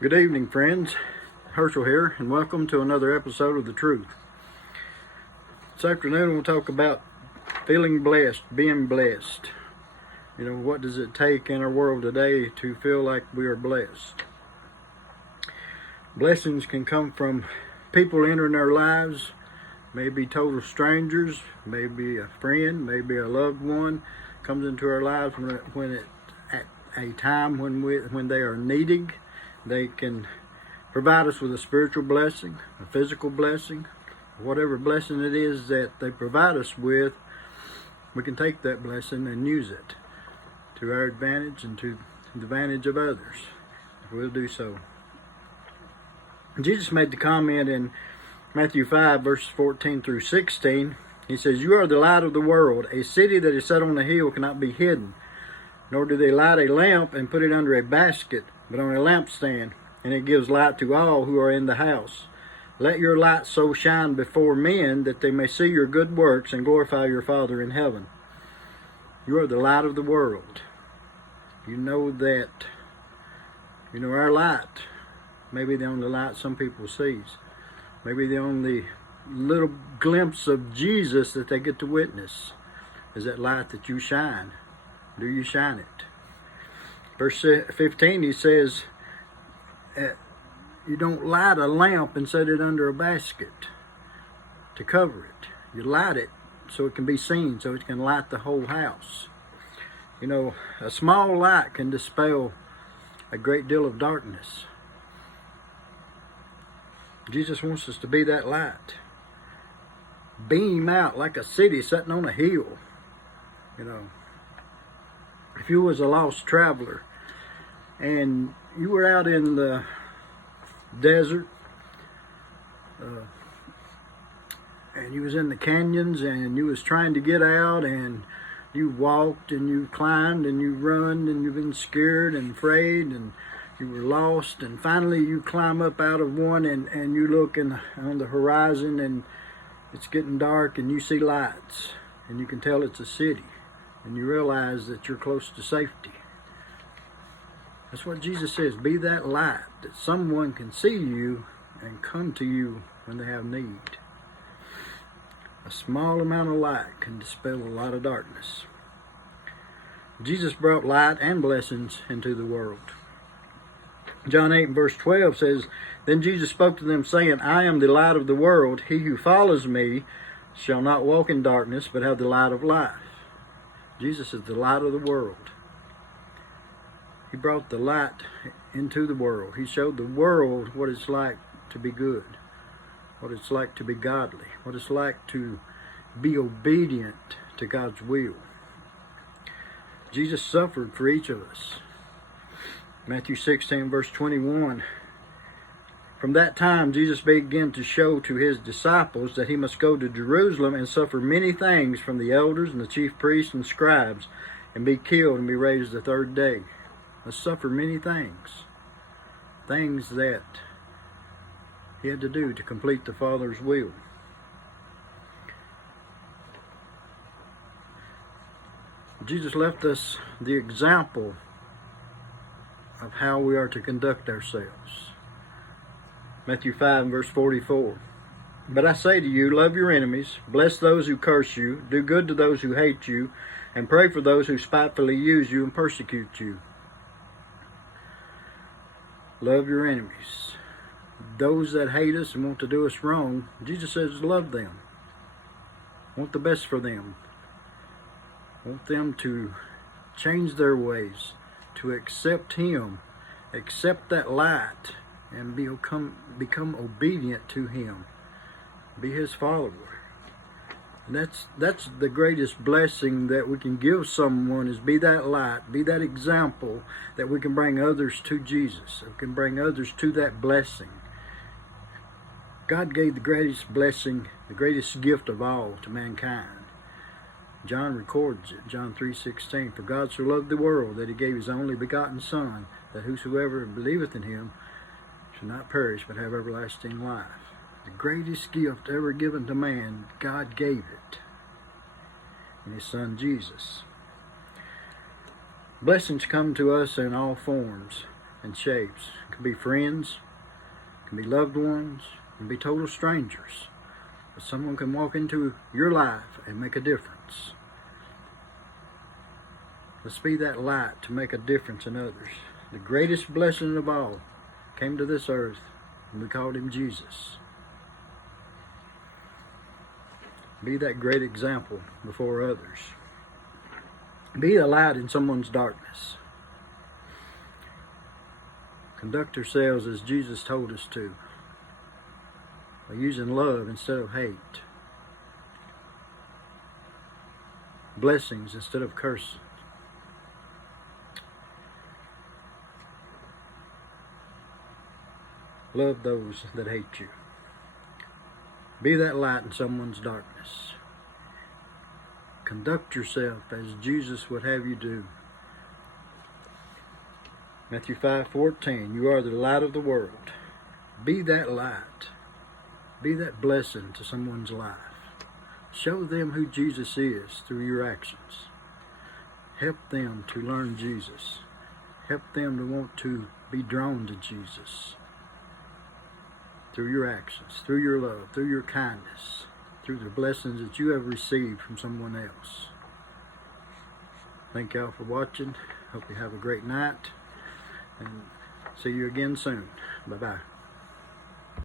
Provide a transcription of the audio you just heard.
Good evening, friends. Herschel here, and welcome to another episode of The Truth. This afternoon we'll talk about feeling blessed, being blessed. What does it take in our world today to feel like we are blessed? Blessings can come from people entering our lives, maybe total strangers, maybe a friend, maybe a loved one comes into our lives at a time when they are needing. They can provide us with a spiritual blessing, a physical blessing, whatever blessing it is that they provide us with. We can take that blessing and use it to our advantage and to the advantage of others. We'll do so. Jesus made the comment in Matthew 5, verses 14 through 16. He says, "You are the light of the world. A city that is set on a hill cannot be hidden. Nor do they light a lamp and put it under a basket, but on a lampstand, and it gives light to all who are in the house. Let your light so shine before men that they may see your good works and glorify your Father in heaven." You are the light of the world. You know that, our light may be the only light some people sees. Maybe the only little glimpse of Jesus that they get to witness is that light that you shine. Do you shine it? Verse 15, he says, you don't light a lamp and set it under a basket to cover it. You light it so it can be seen, so it can light the whole house. A small light can dispel a great deal of darkness. Jesus wants us to be that light. Beam out like a city sitting on a hill. If you was a lost traveler and you were out in the desert and you was in the canyons and you was trying to get out, and you walked and you climbed and you run and you've been scared and afraid and you were lost, and finally you climb up out of one and you look on the horizon and it's getting dark and you see lights and you can tell it's a city and you realize that you're close to safety. That's what Jesus says. Be that light that someone can see you and come to you when they have need. A small amount of light can dispel a lot of darkness. Jesus brought light and blessings into the world. John 8 verse 12 says, "Then Jesus spoke to them, saying, I am the light of the world. He who follows me shall not walk in darkness, but have the light of life." Jesus is the light of the world. He brought the light into the world. He showed the world what it's like to be good, what it's like to be godly, what it's like to be obedient to God's will. Jesus suffered for each of us. Matthew 16 verse 21. From that time Jesus began to show to his disciples that he must go to Jerusalem and suffer many things from the elders and the chief priests and scribes, and be killed and be raised the third day. Must suffer many things. Things that he had to do to complete the Father's will. Jesus left us the example of how we are to conduct ourselves. Matthew 5 verse 44. "But I say to you, love your enemies, bless those who curse you, do good to those who hate you, and pray for those who spitefully use you and persecute you." Love your enemies. Those that hate us and want to do us wrong, Jesus says love them. Want the best for them. Want them to change their ways, to accept Him, accept that light, and become obedient to Him. Be His follower. And that's the greatest blessing that we can give someone, is be that light, be that example that we can bring others to Jesus. We can bring others to that blessing. God gave the greatest blessing, the greatest gift of all to mankind. John records it, John 3:16. "For God so loved the world that he gave his only begotten Son, that whosoever believeth in him shall not perish but have everlasting life." The greatest gift ever given to man, God gave it in his Son Jesus. Blessings come to us in all forms. and shapes. It can be friends, it can be loved ones, it can be total strangers. But someone can walk into your life and make a difference. Let's be that light to make a difference in others. The greatest blessing of all came to this earth, and we called him Jesus. Be that great example before others. Be a light in someone's darkness. Conduct ourselves as Jesus told us to, by using love instead of hate, blessings instead of cursing. Love those that hate you. Be that light in someone's darkness. Conduct yourself as Jesus would have you do. Matthew 5:14, you are the light of the world. Be that light. Be that blessing to someone's life. Show them who Jesus is through your actions. Help them to learn Jesus. Help them to want to be drawn to Jesus. Through your actions, through your love, through your kindness, through the blessings that you have received from someone else. Thank y'all for watching. Hope you have a great night, and see you again soon. Bye-bye.